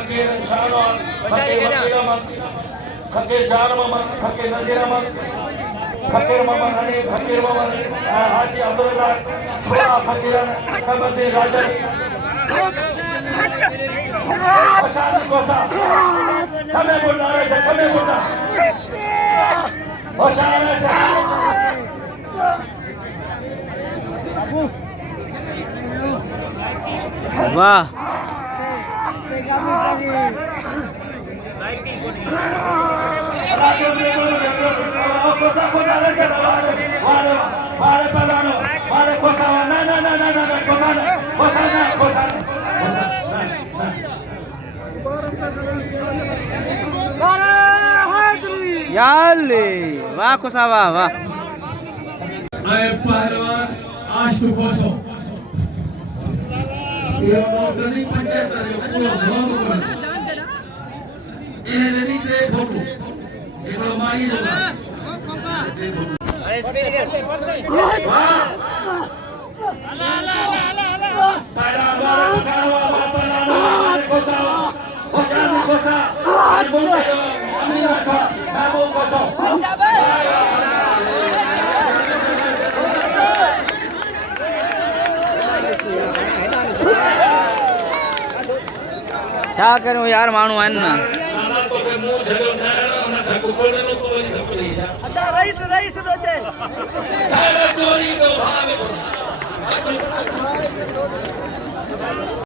फकीर शाहनवाज फकीर वकील अहमद फकीर जान मोहम्मद फकीर नजीर अहमद फकीर मोहम्मद हनीफ फकीर मोहम्मद हाजी अब्दुल्ला थोड़ा फकीर कमरुद्दीन राजन पचास कोसा समय बोलना है समय बोलना वाह याले वाह कोसा वाह वाह पहलवान आशु कोसो ये नौकरी पंचायत है पूरा गांव को इन्हें नहीं दे फोटो ये तो मारी होगा वाह छा करूं यार माण्हू आहिनि न रईस थो चए